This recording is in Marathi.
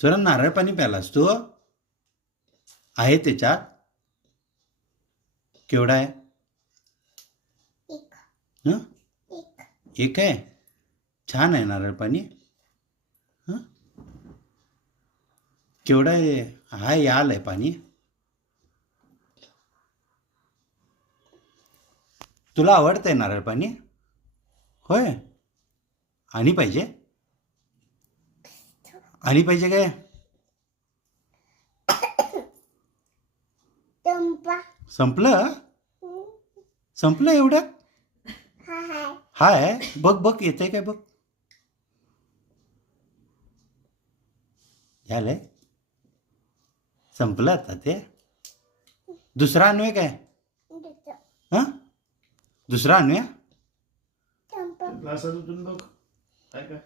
स्वरा नारळ पाणी प्यालास तू आहे त्याच्यात केवढा आहे हं? एक आहे छान आहे नारळ पाणी हं? केवढा आहे हा याल आहे पाणी तुला आवडतंय नारळ पाणी होय आणि पाहिजे आणि पाहिजे काय संपलं संपलं एवढ्यात हाय बघ बघ येते काय बघ झालंय संपलं आता ते दुसरा आणूया काय हा दुसरा आणूया ग्लासातून बघ काय काय